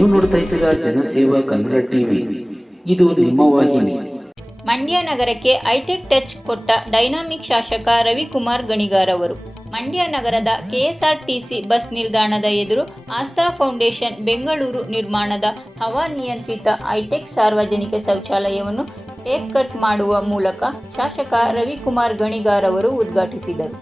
ನೀವು ನೋಡ್ತಾ ಇದ್ದೀರಾ ಜನಸೇವಾ ಕನ್ನಡ ಟಿವಿ, ಇದು ನಿಮ್ಮ ವಾಹಿನಿ. ಮಂಡ್ಯ ನಗರಕ್ಕೆ ಹೈಟೆಕ್ ಟಚ್ ಕೊಟ್ಟ ಡೈನಾಮಿಕ್ ಶಾಸಕ ರವಿಕುಮಾರ್ ಗಣಿಗಾರ್ ಅವರು. ಮಂಡ್ಯ ನಗರದ ಕೆಎಸ್ಆರ್ಟಿಸಿ ಬಸ್ ನಿಲ್ದಾಣದ ಎದುರು ಆಸ್ಥಾ ಫೌಂಡೇಶನ್ ಬೆಂಗಳೂರು ನಿರ್ಮಾಣದ ಹವಾನಿಯಂತ್ರಿತ ಹೈಟೆಕ್ ಸಾರ್ವಜನಿಕ ಶೌಚಾಲಯವನ್ನು ಟೇಪ್ ಕಟ್ ಮಾಡುವ ಮೂಲಕ ಶಾಸಕ ರವಿಕುಮಾರ್ ಗಣಿಗಾರ್ ಅವರು ಉದ್ಘಾಟಿಸಿದರು.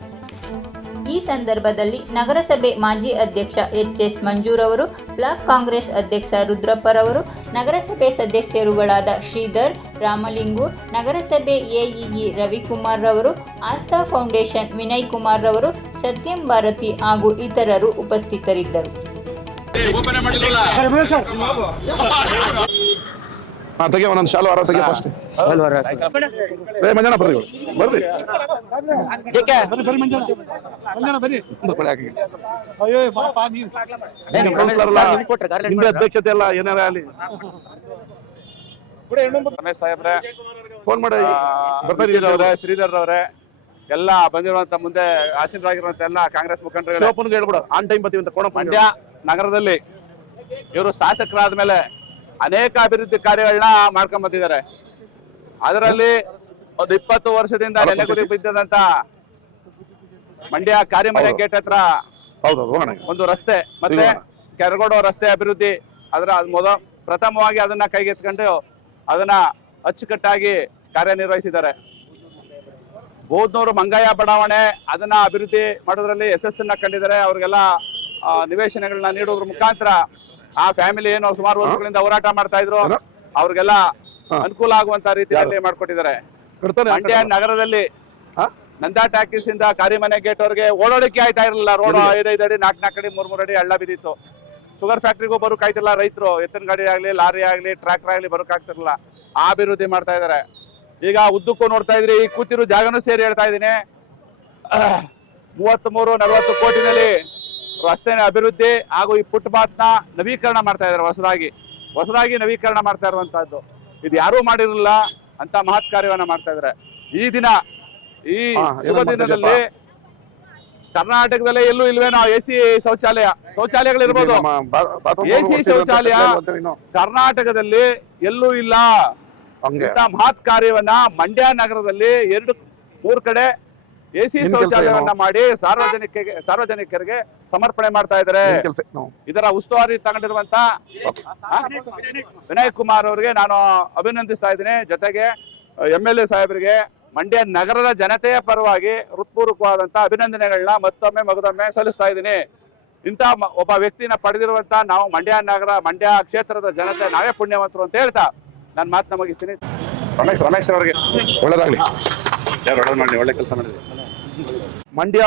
ಈ ಸಂದರ್ಭದಲ್ಲಿ ನಗರಸಭೆ ಮಾಜಿ ಅಧ್ಯಕ್ಷ ಎಚ್.ಎಸ್. ಮಂಜೂರ್ ಅವರು, ಬ್ಲಾಕ್ ಕಾಂಗ್ರೆಸ್ ಅಧ್ಯಕ್ಷ ರುದ್ರಪ್ಪರವರು, ನಗರಸಭೆ ಸದಸ್ಯರುಗಳಾದ ಶ್ರೀಧರ್, ರಾಮಲಿಂಗು, ನಗರಸಭೆ ಎಇಇ ರವಿಕುಮಾರ್ ರವರು, ಆಸ್ಥಾ ಫೌಂಡೇಶನ್ ವಿನಯ್ ಕುಮಾರ್ ರವರು, ಸತ್ಯಂ ಭಾರತಿ ಹಾಗೂ ಇತರರು ಉಪಸ್ಥಿತರಿದ್ದರು. ಒಂದೊಂದು ಶಾಲು ಆರ ತೆಗೆ ಫಸ್ಟ್ ಮಂಜಾನ ಬರ್ರಿ ಬರ್ರಿ ನಿಮ್ದೆ ಅಧ್ಯಕ್ಷತೆ ಎಲ್ಲ ಏನಾರ ಅಲ್ಲಿ ರಮೇಶ್ ಸಾಹೇಬ್ರೆ ಫೋನ್ ಮಾಡಿ ಬರ್ತಾ ಇದ್ದೀರಿ ಅವ್ರೆ, ಶ್ರೀಧರ್ ಅವರೇ, ಎಲ್ಲ ಬಂದಿರುವಂತ ಮುಂದೆ ಆಸೀನರಾಗಿರುವಂತ ಎಲ್ಲ ಕಾಂಗ್ರೆಸ್ ಮುಖಂಡರು ಹೇಳ್ಬಿಡು ಆನ್ ಟೈಮ್ ಬರ್ತೀವಿ ಅಂತ ಕೋಣ. ಮಂಡ್ಯ ನಗರದಲ್ಲಿ ಇವರು ಶಾಸಕರಾದ್ಮೇಲೆ ಅನೇಕ ಅಭಿವೃದ್ಧಿ ಕಾರ್ಯಗಳನ್ನ ಮಾಡ್ಕೊಂಡ್ ಬಂದಿದ್ದಾರೆ. ಅದರಲ್ಲಿ ಒಂದು 20 ವರ್ಷದಿಂದ ನೆಲೆಗುದಿ ಬಿದ್ದಂತ ಮಂಡ್ಯ ಕಾರ್ಯಮನೆ ಗೇಟ್ ಹತ್ರ ಒಂದು ರಸ್ತೆ ಮತ್ತೆ ಕೆರಗೋಡು ರಸ್ತೆ ಅಭಿವೃದ್ಧಿ, ಅದರ ಪ್ರಥಮವಾಗಿ ಅದನ್ನ ಕೈಗೆತ್ಕೊಂಡು ಅದನ್ನ ಅಚ್ಚುಕಟ್ಟಾಗಿ ಕಾರ್ಯನಿರ್ವಹಿಸಿದ್ದಾರೆ. ಬೋದ್ನೂರು ಮಂಗಯ್ಯ ಬಡಾವಣೆ ಅದನ್ನ ಅಭಿವೃದ್ಧಿ ಮಾಡೋದ್ರಲ್ಲಿ ಯಶಸ್ಸನ್ನ ಕಂಡಿದ್ದಾರೆ. ಅವ್ರಿಗೆಲ್ಲ ನಿವೇಶನಗಳನ್ನ ನೀಡೋದ್ರ ಮುಖಾಂತರ ಆ ಫ್ಯಾಮಿಲಿ ಏನು ಸುಮಾರು ವರ್ಷಗಳಿಂದ ಹೋರಾಟ ಮಾಡ್ತಾ ಇದ್ರು, ಅವ್ರಿಗೆಲ್ಲ ಅನುಕೂಲ ಆಗುವಂತ ರೀತಿಯಲ್ಲಿ ಮಾಡ್ಕೊಟ್ಟಿದ್ದಾರೆ. ಮಂಡ್ಯ ನಗರದಲ್ಲಿ ನಂದಾ ಟಾಕೀಸ್ ಇಂದ ಕಾರಿಮನೆ ಗೇಟ್ ಅವ್ರಿಗೆ ಓಡಾಡಕ್ಕೆ ಆಯ್ತಾ ಇರಲಿಲ್ಲ. ರೋಡ್ 5 ಅಡಿ 4 ಅಡಿ 3 ಅಡಿ ಹಳ್ಳ ಬಿದ್ದಿತ್ತು. ಶುಗರ್ ಫ್ಯಾಕ್ಟ್ರಿಗೂ ಬರೋಕ್ ಆಯ್ತಿಲ್ಲ. ರೈತರು ಎತ್ತಿನ ಗಾಡಿ ಆಗ್ಲಿ, ಲಾರಿ ಆಗ್ಲಿ, ಟ್ರ್ಯಾಕ್ಟರ್ ಆಗ್ಲಿ ಬರೋಕ್ ಆಗ್ತಿರ್ಲಿಲ್ಲ. ಆ ಅಭಿವೃದ್ಧಿ ಮಾಡ್ತಾ ಇದಾರೆ. ಈಗ ಉದ್ದಕ್ಕೂ ನೋಡ್ತಾ ಇದ್ರಿ, ಈ ಕೂತಿರೋ ಜಾಗನೂ ಸೇರಿ ಹೇಳ್ತಾ ಇದ್ದೀನಿ, 33-40 ಕೋಟಿನಲ್ಲಿ ರಸ್ತೆ ಅಭಿವೃದ್ಧಿ ಹಾಗೂ ಈ ಫುಟ್ಪಾತ್ ನ ನವೀಕರಣ ಮಾಡ್ತಾ ಇದ್ದಾರೆ. ಹೊಸದಾಗಿ ನವೀಕರಣ ಮಾಡ್ತಾ ಇರುವಂತಹದ್ದು ಇದು ಯಾರೂ ಮಾಡಿರಲಿಲ್ಲ ಅಂತ ಮಹತ್ ಕಾರ್ಯವನ್ನ ಮಾಡ್ತಾ ಇದ್ದಾರೆ. ಈ ದಿನ ಈ ಶುಭ ದಿನದಲ್ಲಿ ಕರ್ನಾಟಕದಲ್ಲೇ ಎಲ್ಲೂ ಇಲ್ವೇನೋ ಎಸಿ ಶೌಚಾಲಯಗಳಿರ್ಬೋದು, ಎಸಿ ಶೌಚಾಲಯ ಕರ್ನಾಟಕದಲ್ಲಿ ಎಲ್ಲೂ ಇಲ್ಲ. ಮಹತ್ ಕಾರ್ಯವನ್ನ ಮಂಡ್ಯ ನಗರದಲ್ಲಿ 2-3 ಕಡೆ ಎಸಿ ಶೌಚಾಲಯವನ್ನ ಮಾಡಿ ಸಾರ್ವಜನಿಕರಿಗೆ ಸಮರ್ಪಣೆ ಮಾಡ್ತಾ ಇದ್ದಾರೆ. ಇದರ ಉಸ್ತುವಾರಿ ತಗೊಂಡಿರುವಂತ ವಿನಯ್ ಕುಮಾರ್ ಅವರಿಗೆ ನಾನು ಅಭಿನಂದಿಸ್ತಾ ಇದ್ದೀನಿ. ಜೊತೆಗೆ MLA ಸಾಹೇಬರಿಗೆ ಮಂಡ್ಯ ನಗರದ ಜನತೆಯ ಪರವಾಗಿ ಹೃತ್ಪೂರ್ವಕವಾದಂತ ಅಭಿನಂದನೆಗಳನ್ನ ಮಗದೊಮ್ಮೆ ಸಲ್ಲಿಸ್ತಾ ಇದ್ದೀನಿ. ಇಂಥ ಒಬ್ಬ ವ್ಯಕ್ತಿನ ಪಡೆದಿರುವಂತ ನಾವು ಮಂಡ್ಯ ಕ್ಷೇತ್ರದ ಜನತೆ ನಾವೇ ಪುಣ್ಯವಂತರು ಅಂತ ಹೇಳ್ತಾ ನನ್ನ ಮಾತನ್ನ ಮುಗಿಸ್ತೀನಿ. ರಮೇಶ್ ಅವರಿಗೆ ಒಳ್ಳೆದಾಗ್ಲಿ, ಒಳ್ಳೆ ಕೆಲಸ ಮಾಡಿದ್ರಿ. ಮಂಡ್ಯ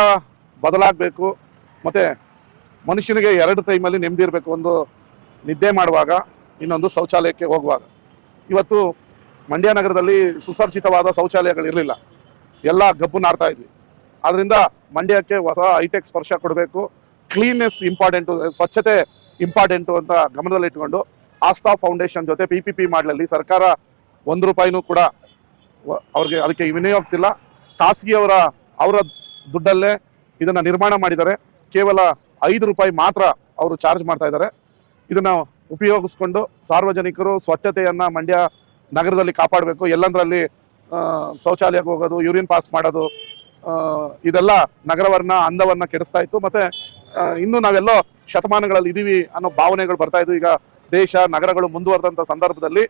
ಬದಲಾಗಬೇಕು, ಮತ್ತೆ ಮನುಷ್ಯನಿಗೆ 2 ಟೈಮಲ್ಲಿ ನೆಮ್ಮದಿ ಇರಬೇಕು. ಒಂದು ನಿದ್ದೆ ಮಾಡುವಾಗ, ಇನ್ನೊಂದು ಶೌಚಾಲಯಕ್ಕೆ ಹೋಗುವಾಗ. ಇವತ್ತು ಮಂಡ್ಯ ನಗರದಲ್ಲಿ ಸುಸರ್ಜಿತವಾದ ಶೌಚಾಲಯಗಳಿರಲಿಲ್ಲ, ಎಲ್ಲ ಗಬ್ಬು ನಾಡ್ತಾ ಇದ್ವಿ. ಆದ್ರಿಂದ ಮಂಡ್ಯಕ್ಕೆ ಹೊಸ ಹೈಟೆಕ್ ಸ್ಪರ್ಶ ಕೊಡಬೇಕು. ಕ್ಲೀನ್ನೆಸ್ ಇಂಪಾರ್ಟೆಂಟು, ಸ್ವಚ್ಛತೆ ಇಂಪಾರ್ಟೆಂಟು ಅಂತ ಗಮನದಲ್ಲಿ ಇಟ್ಕೊಂಡು ಆಸ್ಥಾ ಫೌಂಡೇಶನ್ ಜೊತೆ PPP ಮಾಡಲಲ್ಲಿ ಸರ್ಕಾರ 1 ರೂಪಾಯಿನೂ ಕೂಡ ಅವ್ರಿಗೆ ಅದಕ್ಕೆ ವಿನಿಯೋಗಿಸಿಲ್ಲ. ಖಾಸಗಿಯವರ ದುಡ್ಡಲ್ಲೇ ಇದನ್ನ ನಿರ್ಮಾಣ ಮಾಡಿದ್ದಾರೆ. ಕೇವಲ 5 ರೂಪಾಯಿ ಮಾತ್ರ ಅವರು ಚಾರ್ಜ್ ಮಾಡ್ತಾ ಇದ್ದಾರೆ. ಇದನ್ನ ಉಪಯೋಗಿಸ್ಕೊಂಡು ಸಾರ್ವಜನಿಕರು ಸ್ವಚ್ಛತೆಯನ್ನ ಮಂಡ್ಯ ನಗರದಲ್ಲಿ ಕಾಪಾಡಬೇಕು. ಎಲ್ಲಂದ್ರಲ್ಲಿ ಶೌಚಾಲಯಕ್ಕೆ ಹೋಗೋದು, ಯೂರಿನ್ ಪಾಸ್ ಮಾಡೋದು, ಇದೆಲ್ಲ ನಗರವನ್ನ ಅಂದವನ್ನ ಕೆಡಿಸ್ತಾ ಇತ್ತು. ಮತ್ತೆ ಇನ್ನು ನಾವೆಲ್ಲೋ ಶತಮಾನಗಳಲ್ಲಿ ಇದೀವಿ ಅನ್ನೋ ಭಾವನೆಗಳು ಬರ್ತಾ ಇದ್ವು. ಈಗ ದೇಶ ನಗರಗಳು ಮುಂದುವರೆದಂತ ಸಂದರ್ಭದಲ್ಲಿ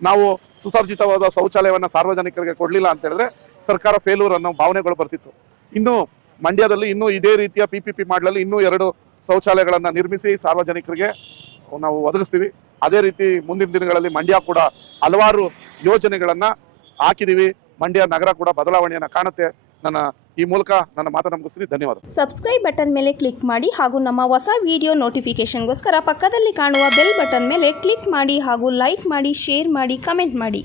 ನಾವು ಸುಸರ್ಜಿತವಾದ ಶೌಚಾಲಯವನ್ನ ಸಾರ್ವಜನಿಕರಿಗೆ ಕೊಡ್ಲಿಲ್ಲ ಅಂತ ಹೇಳಿದ್ರೆ ಸರ್ಕಾರ ಫೇಲ್ಯೂರ್ ಅನ್ನೋ ಭಾವನೆಗಳು ಬರ್ತಿತ್ತು. ಇನ್ನು ಮಂಡ್ಯದಲ್ಲಿ ಇನ್ನೂ ಇದೇ ರೀತಿಯ PPP ಮಾಡಲಲ್ಲಿ ಇನ್ನೂ 2 ಶೌಚಾಲಯಗಳನ್ನ ನಿರ್ಮಿಸಿ ಸಾರ್ವಜನಿಕರಿಗೆ ನಾವು ಒದಗಿಸ್ತೀವಿ. ಅದೇ ರೀತಿ ಮುಂದಿನ ದಿನಗಳಲ್ಲಿ ಮಂಡ್ಯ ಕೂಡ ಹಲವಾರು ಯೋಜನೆಗಳನ್ನ ಹಾಕಿದೀವಿ. ಮಂಡ್ಯ ನಗರ ಕೂಡ ಬದಲಾವಣೆಯನ್ನ ಕಾಣುತ್ತೆ. ಈ ಮೂಲಕ ನನ್ನ ಮಾತನ್ನು ಮುಗಿಸ್ತೀನಿ. ಧನ್ಯವಾದ. ಸಬ್ಸ್ಕ್ರೈಬ್ ಬಟನ್ ಮೇಲೆ ಕ್ಲಿಕ್ ಮಾಡಿ ಹಾಗೂ ನಮ್ಮ ಹೊಸ ವಿಡಿಯೋ ನೋಟಿಫಿಕೇಶನ್ಗೋಸ್ಕರ ಪಕ್ಕದಲ್ಲಿ ಕಾಣುವ ಬೆಲ್ ಬಟನ್ ಮೇಲೆ ಕ್ಲಿಕ್ ಮಾಡಿ ಹಾಗೂ ಲೈಕ್ ಮಾಡಿ, ಶೇರ್ ಮಾಡಿ, ಕಮೆಂಟ್ ಮಾಡಿ.